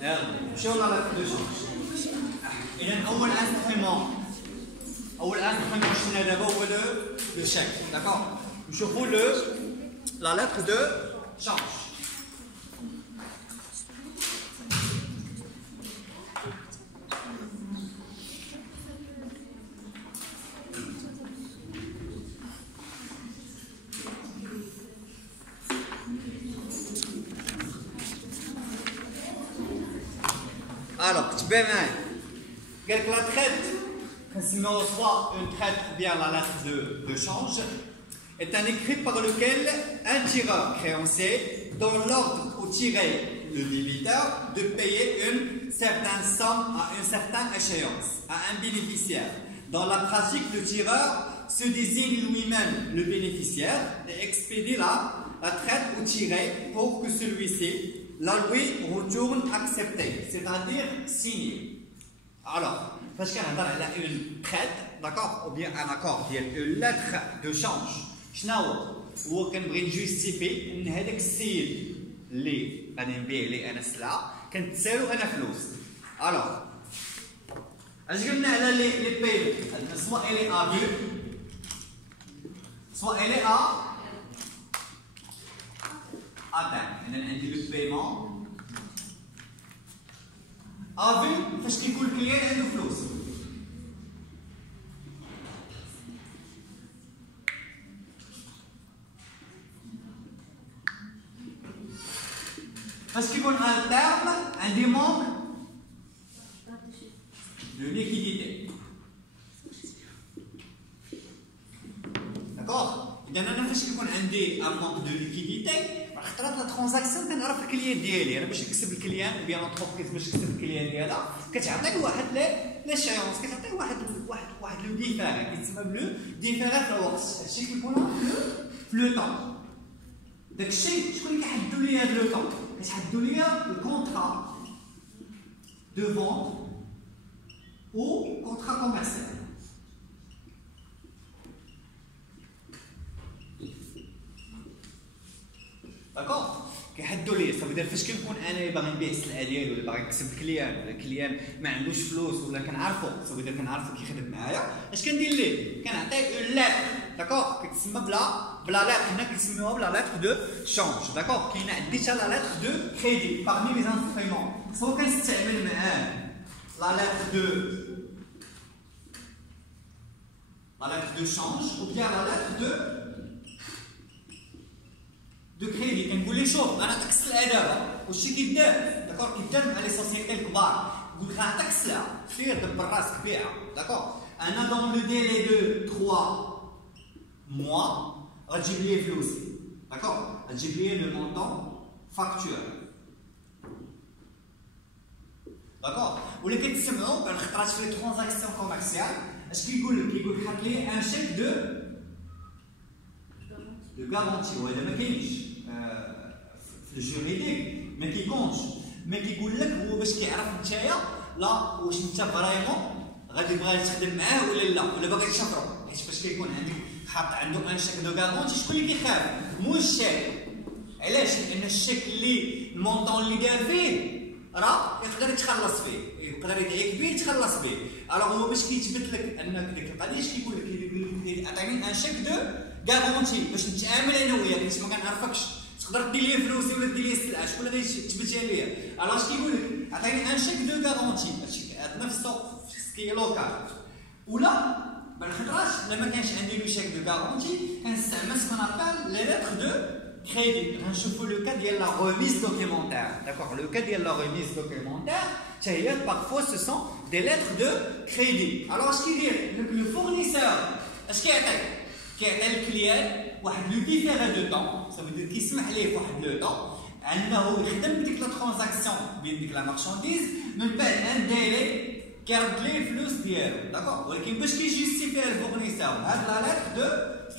نمشيو لا lettre de change. إذا أول instrument شفنا دابا هو le chèque, d'accord. نشوفوا la lettre de change. Alors, tu peux bien. Quelque la traite, soit une traite ou bien la lettre de change, est un écrit par lequel un tireur créancier donne l'ordre au tiré, le débiteur, de payer une certaine somme à une certaine échéance à un bénéficiaire. Dans la pratique, le tireur se désigne lui-même le bénéficiaire et expédie la traite au tiré pour que celui-ci la lui retourne accepté, c'est-à-dire signé. Alors, parce qu'on a une traite, d'accord, ou bien un accord, une lettre de change. شنو هو كنبغي نجوستيفي ان هذاك السيد اللي غادي نبيع ليه انا السلعه كنتسالو انا فلوس. الوغ اش قلنا على لي بايمون؟ عندنا سوا الي ا بي سوا الي ا اتان. انا عندي لو بايمون افي فاش كيكون الكليان عنده فلوس. Parce qu'il y a un terme, un manque de liquidité. D'accord? إذا أنا فاش كيكون عندي un manque de liquidité، خطرات لا ترانزاكسيون كنعرف الكليان ديالي، أنا باش نكسب الكليان بيان لونتربريز باش تكسب الكليان ديالها، كتعطيك واحد ليشيونس، كتعطيك واحد لو ديفيري، كيتسمى بلو ديفيري في الوقت، هادشي كيكون في لو طون. داك الشيء شكون اللي كيحددوا لي هاد لو طون؟ كيحددوا لي الكونترا دو فونت او كونترا كوميرسيال. داكور كيحددوا لي صافي فاش كنكون انا باغي نبيع السلعه ديالي ولا باغي نكسب الكليان ولا الكليان ما عندوش فلوس ولا كنعرفو صافي كنعرفو كيخدم معايا، اش كندير ليه؟ كنعطيه اون لاتر. داكور كتسمى بلا لاتر، هنا كيسميوها بلا لاتر دو شونج. داكور كاينه عندي حتى لا لاتر دو كريدي باغمي لي انسترومون، سواء كنستعمل معاه لا لاتر دو شونج او بيان لا لاتر دو كريدي. كنقول ليه شوف انا عطيك السلعه دابا، واش كيدار؟ داكور كيدار مع لي سوسيتي الكبار، نقول لك عطيك السلعه سير دبر راسك بيعها. داكور انا دون لو ديلي دو 3 موا غتجيب لي فلوسي. داكور غتجيب لي لو مونطون فاكتور. داكور ولا كتسمعوا بان خطرات في لي ترانزاكسيون كوميرسيال اش كيقول لك؟ كيقول لك حط لي ان شيك دو غارونتي، وهذا ما كاينش في الجوريديك، ما كيكونش، ما كيقول لك هو باش كيعرف نتايا لا واش انت فريمون غادي تبغي تخدم معاه ولا لا، ولا باغي تشفرو. حيت فاش كيكون عندك حاط عنده ان شيك دو غارونتي شكون اللي كيخاف؟ مو الشيك. علاش؟ لان الشيك اللي المونطون اللي دار فيه راه يقدر يتخلص فيه، يقدر يدعيك به يتخلص به. الوغ هو باش كيثبت لك انك ديك القضيه اش كيقول لك؟ عطيني ان شيك دو غارونتي باش نتعامل انا وياك، حيت ما كنعرفكش تقدر دير لي فلوسي ولا دير لي السلعه، شكون اللي غيثبتها ليا؟ الوغ اش كيقول لك؟ عطيني ان شيك دو غارونتي. هادشي عندنا في السوق في سكي لوكال. ولا بان خطرات الا ما كانش عندي لو شيك دو غارونتي كنستعمل سكون ابال لي ليتر دو كريدي. غنشوفوا لو كا ديال لا ريميز دوكيمونتير. داكور لو كا ديال لا ريميز دوكيمونتير حتى هي بارفوا سو سون دي ليتر دو كريدي. الوغ اش كيدير لو فورنيسور؟ اش كيعطيك؟ كيعطي الكليان واحد لو ديفيري دو طون، صافي دير كيسمح ليه فواحد لو طون انه يخدم ديك لا ترانزاكسيون بين ديك لا مارشانديز، من بعد ان ديلي كيرد ليه الفلوس ديالو. داكور ولكن باش كيجيستيفيها الفورنيسور هاد لا لاتر دو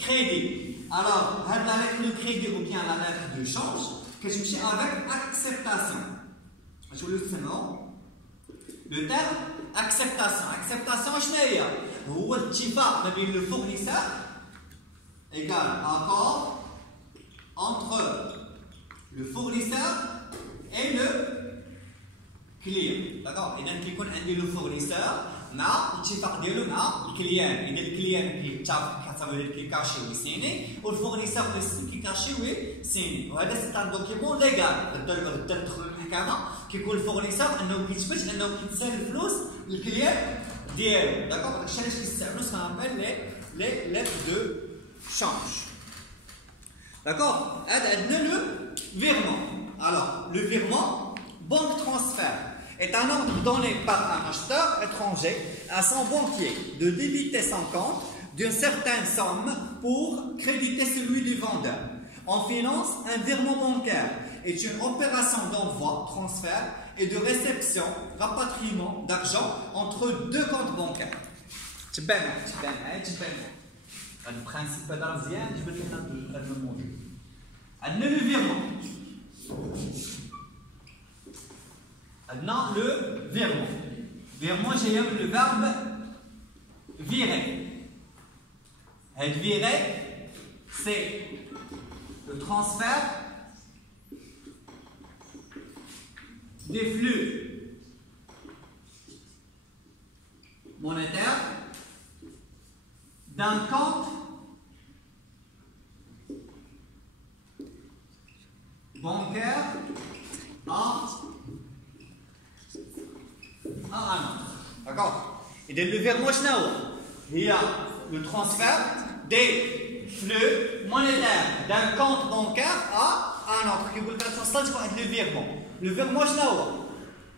كريدي. الوغ هاد لا لاتر دو كريدي او بيان لا لاتر دو شونج كتمشي افيك اكسبتاسيون. اش وليو تسمعوا لو تيرم اكسبتاسيون؟ اكسبتاسيون شنو هي؟ هو الاتفاق ما بين لو فورنيسور égale accord entre le fournisseur et le كليان داكوغ اذا كيكون عندي لو فورنيسور مع الاتفاق ديالو مع الكليان اذا الكليان كيتعامل كيكاشي ويسيني والفورنيسور كيكاشي ويسيني وهذا سي ان دوكيمون ليغال غدا تدخل المحكمه كيكون الفورنيسور انه كيثبت انه كيتسال الفلوس للكليان ديالو داكوغ داكشي علاش كيستعملوا سامبل لي ليتر دو شانج داكوغ هذا عندنا لو virement alors le virement banque transfert est un ordre donné par un acheteur étranger à son banquier de débiter son compte d'une certaine somme pour créditer celui du vendeur. En finance, un virement bancaire est une opération d'envoi, transfert et de réception, rapatriement d'argent entre deux comptes bancaires. تبان هذا البرانسيب هذا مزيان جبت لنا هذا الموضوع. عندنا لو virement. Maintenant, le virement. Virement, j'ai le verbe virer. Et virer, c'est le transfert des flux monétaires d'un compte bancaire à un autre. D'accord? Et le virement, il y a le transfert des flux monétaires d'un compte bancaire à un autre. Qui vous le virement. Le virement,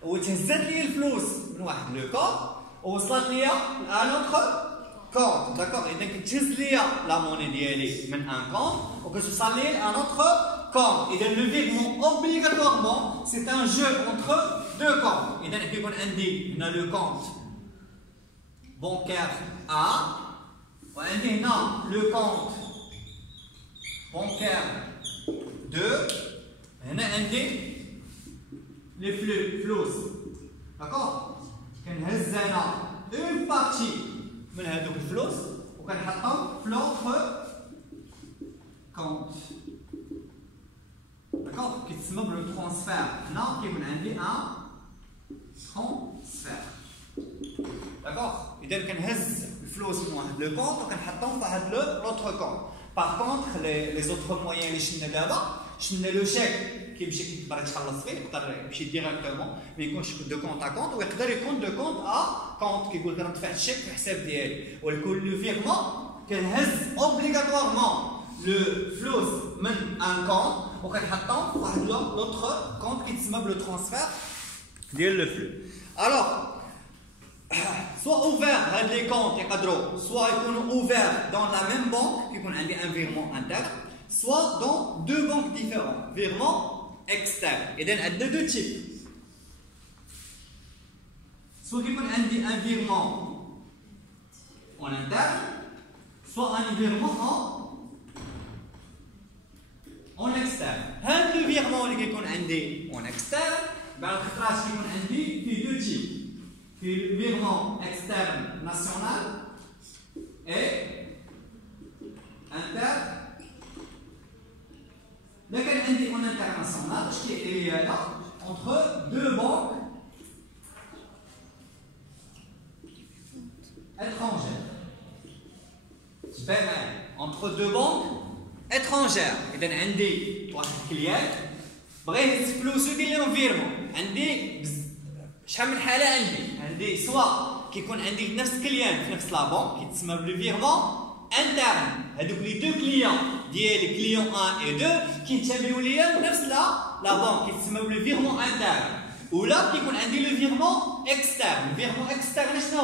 هو تهزت لي الفلوس من واحد لو كونت ووصلت لي ان اوتر كونت داكوغ اذا كتهز لي لا موني ديالي من ان كونت وكتوصل لي ان اوتر كونت اذا لو فيغمون اوبليغاتوارمون سي ان جو انتر دو كونت اذا كيكون عندي هنا لو كونت بونكير ا وعندي هنا لو كونت بونكير دو هنا عندي les flux. D'accord? كنهز انا اون بارتي من هذوك الفلوس وكنحطهم في لوطخ كونت. داكوغ كيتسمى بلو ترونسفير. هنا كيكون عندي ان ترونسفير. داكوغ؟ اذا كنهز الفلوس من واحد لو كونت وكنحطهم في واحد لوطخ كونت. باغ كونتخ لي زوطخ مويان اللي شفنا دابا شفنا لو شيك كيمشي كيقدر يتخلص فيه يقدر يمشي ديريكتومون ما يكونش دو كونت ا كونت ويقدر يكون دو كونت ا كونت كيقول لك انا دفعت الشيك في الحساب ديالي ولكن لو فيغمون كنهز اوبليغاتوارمون لو فلوس من ان كونت وكنحطهم في واحد لوطخ كونت كيتسمى بلو ترونسفير ديال لو فلو. الوغ سوا اوفير هاد لي كونت يقدروا سوا يكونوا اوفير دون لا ميم بانك كيكون عندي ان فيغمون انترن soit dans deux banques différentes, virement externe. Et donc, il y a deux types. Soit il y a un virement en interne, soit un virement en externe. Le virement qui est en externe, il y a deux types. Le virement externe national et interne. Mais quand on est en international, qui est entre deux banques étrangères. Entre deux banques étrangères. إذا عندي واحد الكليان بغا يهز فلوسو يدير لهم فيرمون. عندي شحال من حالة عندي سوا كيكون عندي نفس الكليان في نفس لا بانك كيتسمى بلو فيرمون interne. هذوك لي دو كليون ديالي كليون 1 و 2 كينتميو ليا لنفس لا بانك كيتسمى لو فيرمون انترن ولا كيكون عندي لو فيرمون اكسترن. الفيرمون اكسترن شنو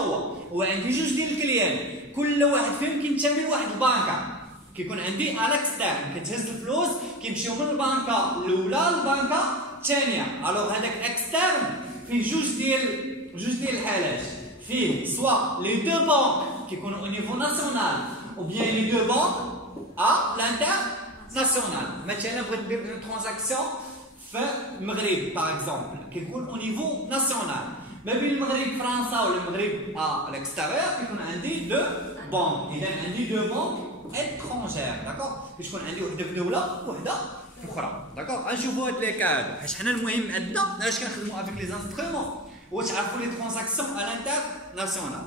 هو عندي جوج ديال الكليان كل واحد فيهم كينتمي لواحد البانكه كيكون عندي ان اكسترن كتهز الفلوس كيمشيو من البانكه الاولى للبانكه الثانيه. الوغ هذاك اكسترن فيه جوج ديال الحالات فيه سوا لي دو بانك كيكونوا او نيفو ناسيونال ou bien les deux banques à l'international. Maintenant, vous avez une transaction fait le Maghreb, par exemple, qui est au niveau national. Mais puis le Maghreb français ou le Maghreb à l'extérieur, il y a deux banques. Il y a deux banques étrangères, d'accord? Puisqu'on a une banque اخرى داكوغ. غنشوفوا هاد لي كاد حيت حنا المهم عندنا علاش كنخدموا افيك لي انسترومون هو تعرفوا لي ترانزاكسيون à l'international.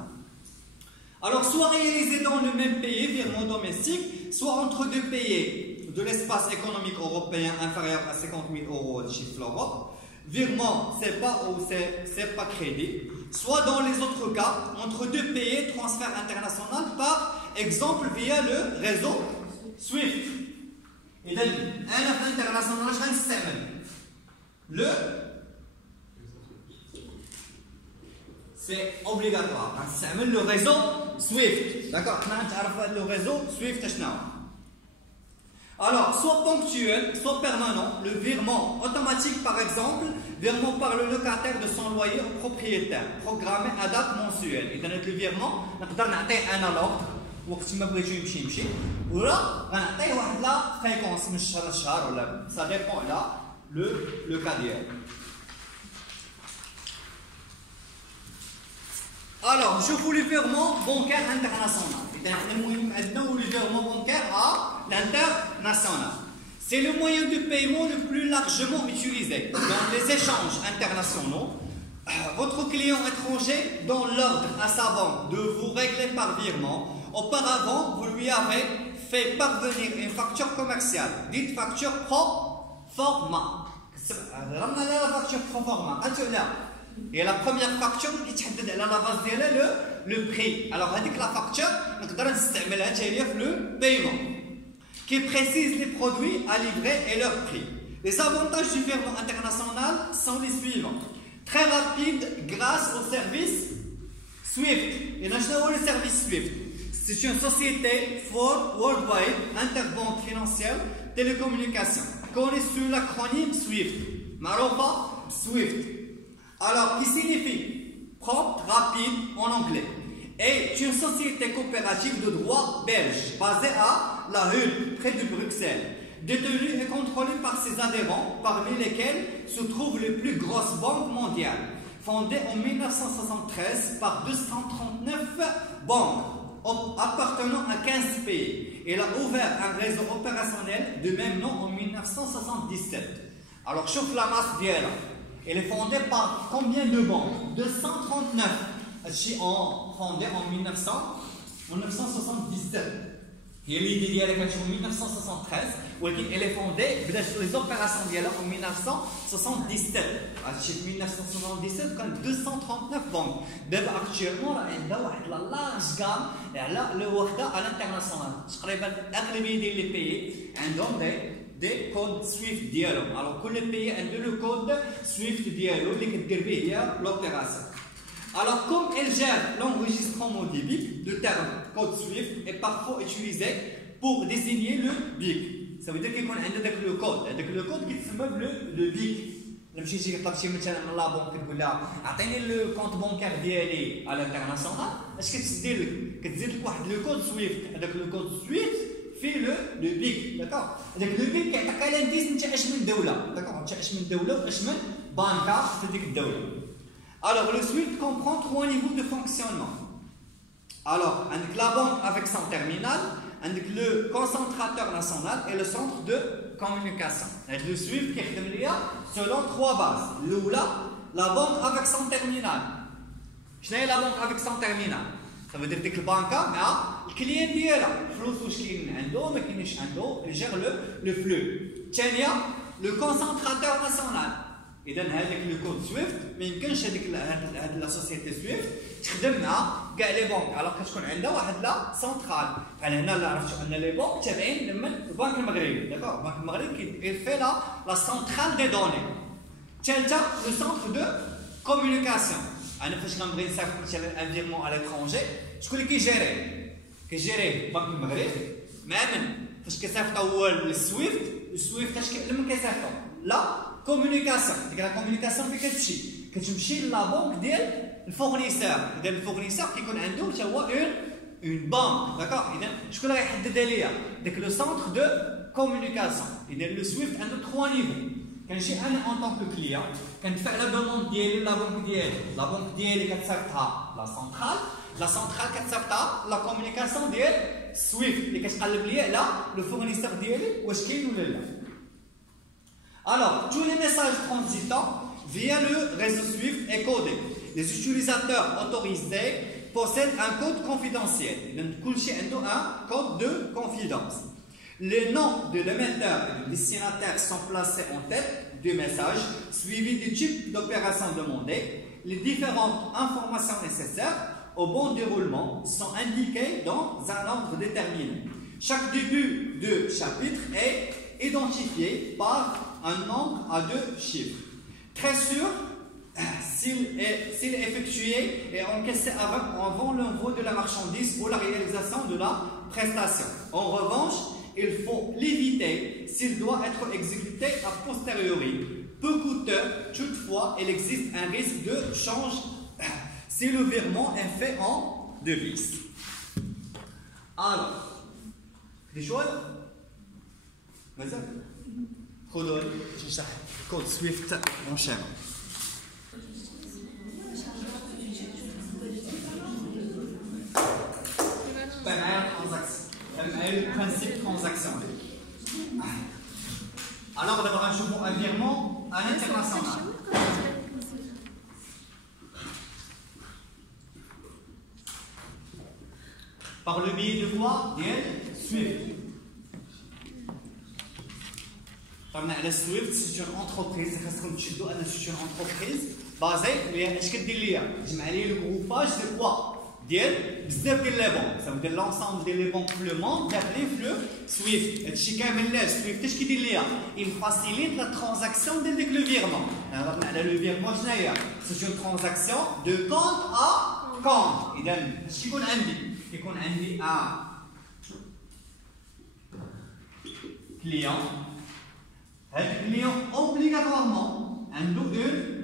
Alors, soit réalisé dans le même pays, virement domestique, soit entre deux pays de l'espace économique européen inférieur à 50 000 euros de chiffre l'Europe, virement CEPA ou CEPA crédit, soit dans les autres cas, entre deux pays, transfert international, par exemple via le réseau SWIFT. Et donc, un international, le c'est obligatoire. C'est le réseau SWIFT. D'accord? Le réseau SWIFT. Alors, soit ponctuel, soit permanent, le virement automatique, par exemple, virement par le locataire de son loyer au propriétaire, programmé à date mensuelle. Et dans le virement, on peut donner un à l'autre, وقت ما بغيتو يمشي ولا غنعطيه واحد لا فريكونس من شهر لشهر ولا ça dépend là le cas ديالو. Alors, je vous le virement bancaire international. Le virement bancaire à l'international. C'est le moyen de paiement le plus largement utilisé dans les échanges internationaux. Votre client étranger donne l'ordre à sa banque de vous régler par virement. Auparavant, vous lui avez fait parvenir une facture commerciale, dite facture pro forma. La facture pro forma. Et la première facture qui est la base de le prix. Alors, avec la facture, nous avons le paiement qui précise les produits à livrer et leur prix. Les avantages du virement international sont les suivants. Très rapide grâce au service SWIFT. Et nous avons le service SWIFT. C'est une société for worldwide interbanque financière télécommunication connue sous l'acronyme SWIFT. Maropa SWIFT. Alors, qui signifie prompt, rapide en anglais. Et une société coopérative de droit belge basée à La Hulpe, près de Bruxelles, détenue et contrôlée par ses adhérents, parmi lesquels se trouvent les plus grosses banques mondiales, fondée en 1973 par 239 banques appartenant à 15 pays. Elle a ouvert un réseau opérationnel de même nom en 1977. Alors, chauffe la masse d'hier. Elle est fondée par combien de banques? 239. Fondée en 1977. Elle est en 1973. Elle est fondée, les opérations en 1977. En 1977, il y a 239 banques. Actuellement, il y a une large gamme à l'international. Les pays ont des codes SWIFT dialogue. Alors, tous les pays ont le code SWIFT dialogue qui est l'opération. Alors, comme elle gère l'enregistrement des BIC, le terme code SWIFT est parfois utilisé pour désigner le BIC. Ça veut dire qu'il y a le code. Le code qui s'appelle le BIC. لما تجي طلبتي مثلا من لا بنك تقول لها اعطيني لو كونت بونكير ديالي على الانترناسيونال اش كتزيد لك واحد لو كود سويفت. هذاك لو كود سويفت فيه لو بيك. داكوغ هذاك لو بيك كيعطيك الانديس انت اش من دوله. داكوغ انت اش من دوله واش من بانكا في ديك الدوله. Alors le SWIFT comprend 3 niveaux de fonctionnement. Alors avec la banque avec son terminal, avec le concentrateur national et le centre de communication. Avec le SWIFT qui est selon 3 bases. L'oula, la banque avec son terminal. Je n'ai la banque avec son terminal. Ça veut dire que la banque a le client qui est là. Le flux qui est là, mais qui n'est pas là, il gère le flux. Tiens, le concentrateur national. Et donc, avec le code SWIFT, mais il y a la société SWIFT تخدم مع كاع لي بنك. alors كتكون عندها واحد لا سنترال. بحال هنا اللي عرفتوا ان لي بنك تابعين من البنك المغربي. داكوغ البنك المغربي كيفي لا سنترال دي دوني. ثالثه لو سونتر دو كومونيكاسيون. انا فاش كنبغي نسافر مثلا ان فيرمون على لترونجي شكون اللي كيجيري البنك المغربي مع من فاش كيصيفطوا هو السويفت. السويفت فاش لما كيصيفطوا لا كومونيكاسيون. ديك لا كومونيكاسيون فين كتمشي لا بنك ديال الفورنيسور. اذا الفورنيسور كيكون عنده حتى هو اون بانك. داكوغ اذا شكون اللي غيحددها ليا داك لو سونتر دو كومونيكاسيون. اذا لو سويفت عنده 3 نيفو. كنجي انا اون طونك كليون كندفع لا دوموند ديالي لا بنك ديالي. لا بنك ديالي كتصيفطها لا سنترال. لا سنترال كتصيفطها لا كومونيكاسيون ديال سويفت اللي كتقلب ليا على لو فورنيسور ديالي واش كاين ولا لا. Alors, tous les messages transitants via le réseau SWIFT est codé. Les utilisateurs autorisés possèdent un code confidentiel. Donc, un code de confidence. Les noms de l'émetteur et du destinataire sont placés en tête du message, suivis du type d'opération demandée. Les différentes informations nécessaires au bon déroulement sont indiquées dans un ordre déterminé. Chaque début de chapitre est identifié par un nombre à 2 chiffres. Très sûr, s'il est effectué et encaissé avant l'envoi de la marchandise ou la réalisation de la prestation. En revanche, il faut l'éviter s'il doit être exécuté a posteriori. Peu coûteux, toutefois, il existe un risque de change si le virement est fait en devise. Alors, des choses مازال خذوا نشرح كود سويفت اون شيما le principe transaction. Alors d'abord un virement à l'international. Par le biais de quoi? SWIFT. La SWIFT c'est une entreprise, c'est une entreprise basée, اش كدير ليا؟ جمع لي الجروباج ديال كوا؟ ديال بزاف ديال لي بونك، ça veut dire l'ensemble ديال لي بونك في لو موند داخلين في لو سويفت. هادشي كامل علاش سويفت اش كيدير ليا؟ il facilite la transaction ديال ديك لو فيرمون. هضرنا على لو فيرمون شنو هي؟ c'est une transaction de compte à compte. اذا اش كيكون عندي؟ كيكون عندي ان كليون. هاد الكليون اوبليغاتوارمون عنده اون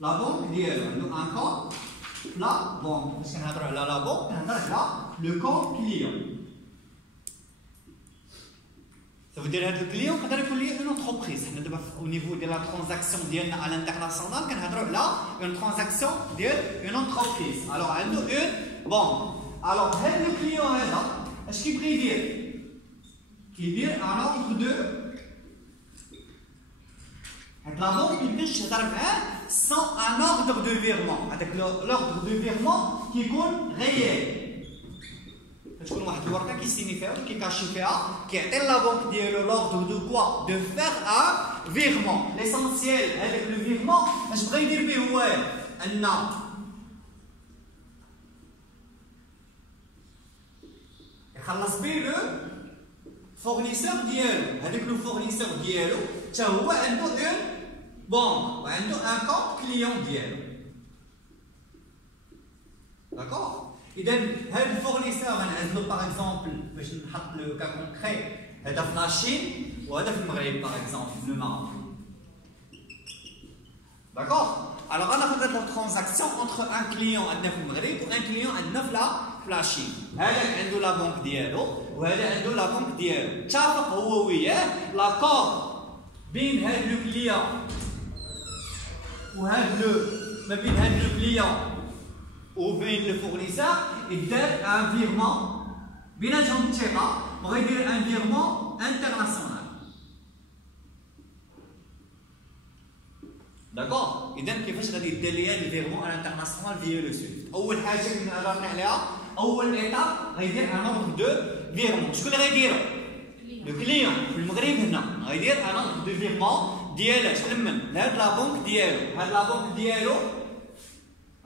لا بونك ديالو، عنده ان كونت لا بونك. باش كنهضروا على لا بونك كنهضر على لو كونت كليون. Ça veut dire هاد الكليون يقدر يكون ليه اون انتربريز. حنا دابا او نيفو ديال لا ترانزاكسيون ديالنا على الانترناسيونال كنهضروا على اون ترانزاكسيون ديال اون انتربريز. الوغ عنده اون بونك. الوغ هاد الكليون هذا اش كيبغي يدير؟ كيدير ان اوردر دو. هاد لا بونك ميمكنش تهضر معاه سون ان اوردر دو فيرمون. هذاك لوردر دو فيرمون كيكون غيال. كتكون واحد الورقه كيسيني فيها كيكاشي فيها كيعطي لا بونك ديالو لوردر دو كوا دو فيغ ان فيرمون. ليسونسييل هذاك لو فيرمون اش بغا يدير به هو ان يخلص به لو فورنيسور ديالو. هذاك لو فورنيسور ديالو حتى هو عنده اون بونك وعنده ان كونت كليون ديالو. داكوغ. اذا هذا الفورنيسور غنعزلو باغ اكزومبل باش نحط لو كا كونكري هذا في لاشين وهذا في المغرب باغ اكزومبل في المغرب. داكوغ. الوغ غناخذ هاد لا ترانزاكسيون اونتر ان كليون عندنا في المغرب وان كليون عندنا في لاشين. هذاك عنده لا بونك ديالو وهذا عنده لا بونك ديالو. اتفق هو وياه لاكور بين هاد لو كليون وهاد لو ما بين هاد لو كليون وبين لو فورنيسور يدار ان فيرمون بيناتهم اتفاق. بغا يدير ان فيرمون انترناسيونال. داكوغ. اذا كيفاش غادي يدير ليا الفيرمون انترناسيونال فيا لو سويفت؟ اول حاجه اللي هضرنا عليها اول ايطاب غيدير ان اوردر دو فيرمون. شكون اللي غيديرو؟ لو كليون في المغرب هنا غيدير ان اوردر دو فيرمون ديالاش من هاد لا بونك ديالو. هاد لا بونك ديالو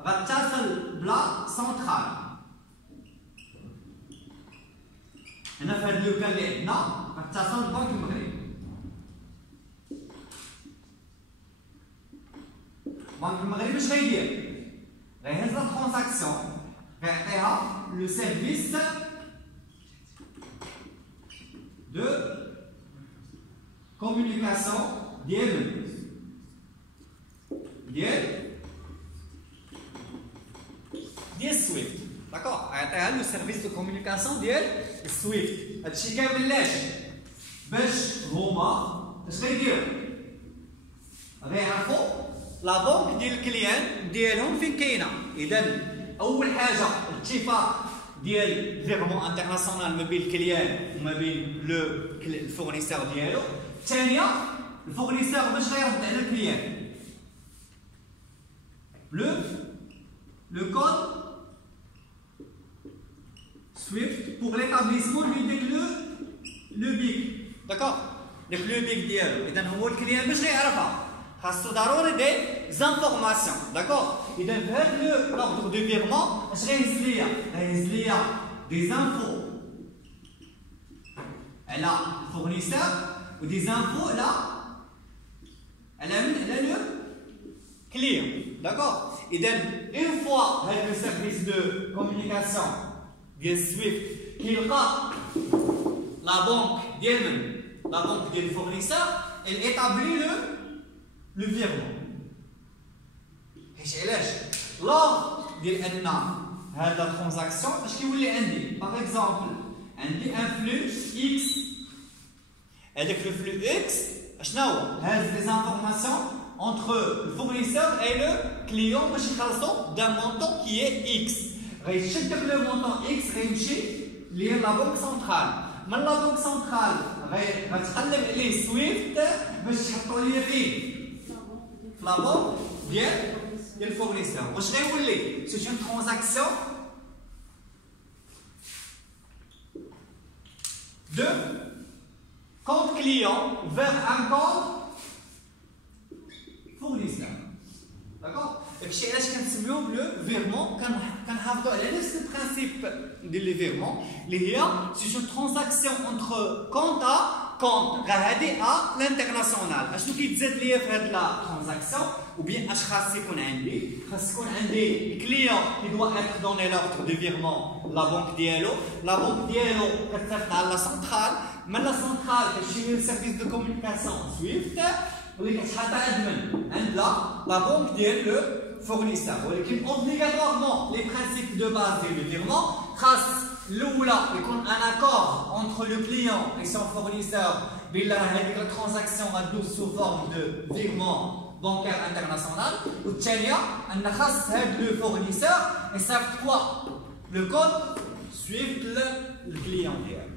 غتصل بلا سونترال. هنا في هاد لو كان اللي عندنا غتصل ببنك المغرب. بنك المغرب اش غيدير؟ غيهز لا ترانزاكسيون غيعطيها لو سيرفيس دو كومونيكاسيون ديال سويفت. داكوغ. غيعطيها لو سيرفيس دو كومونيكاسيون ديال سويفت. هادشي كامل علاش؟ باش هما اش غيديرو؟ غيعرفوا لا بونك ديال الكليان ديالهم فين كاينه. اذا اول حاجه الاتفاق ديال فيرمون انترناسيونال ما بين الكليان وما بين لو الفورنيسور ديالو. الثانيه الفورنيسور باش غيرد على الكليان le code Swift pour l'établissement le BIC. D'accord? Donc le BIC ديالو اذا هو الكليان باش غيعرفها خاصو ضروري دي زانفورماسيون. داكور؟ اذا في هذا لوردر دو فيرمون اش غيهز ليا؟ غيهز ليا دي زانفو على الفورنيسور ودي زانفو على من؟ على لو كليون. D'accord? Et donc, une fois le service de communication de Swift qu'il a la banque du fournisseur, elle établit le virement. Lors de la transaction, par exemple, un flux X, et avec le flux X, des informations entre le fournisseur et le client d'un montant qui est X. Le montant X est la banque centrale. Mais la banque centrale va تقلب عليه سويفت باش تحطوا لي فين la banque ديال الفورنيسور. واش غيولي؟ C'est une transaction de compte client vers un compte fournisseur. D'accord? داكشي علاش كنسميوه بلو فيرمون. كنحافظوا على نفس البرانسيب ديال لي فيرمون اللي هي سي اون ترانزاكسيون انتر كونت ا كونت راه هادي ا لانترناسيونال. اشنو كيتزاد ليا في هاد لا ترانزاكسيون ou bien اش خاص يكون عندي؟ خاص يكون عندي الكليون qui doit être donné l'ordre de virement لا بونك ديالو. لا بونك ديالو كترفع على لا سنترال. من لا سنترال كتمشي للسيرفيس دو كومونيكاسيون سويفت اللي كتحط ادمن عند لا بونك ديال لو فورنيسور. ولكن اوبليغاتوارمون لي برانسيب دو باز ديال لو فيرمون خاص الاولى يكون ان اكور انتر لو كليون اي سون فورنيسور بلا هذيك لا ترانزاكسيون غدوز سو فورم دو فيرمون بانكير انترناسيونال. والثانيه ان خاص هاد لو فورنيسور يصيفط كوا لو كود سويفت للكليون ديالو.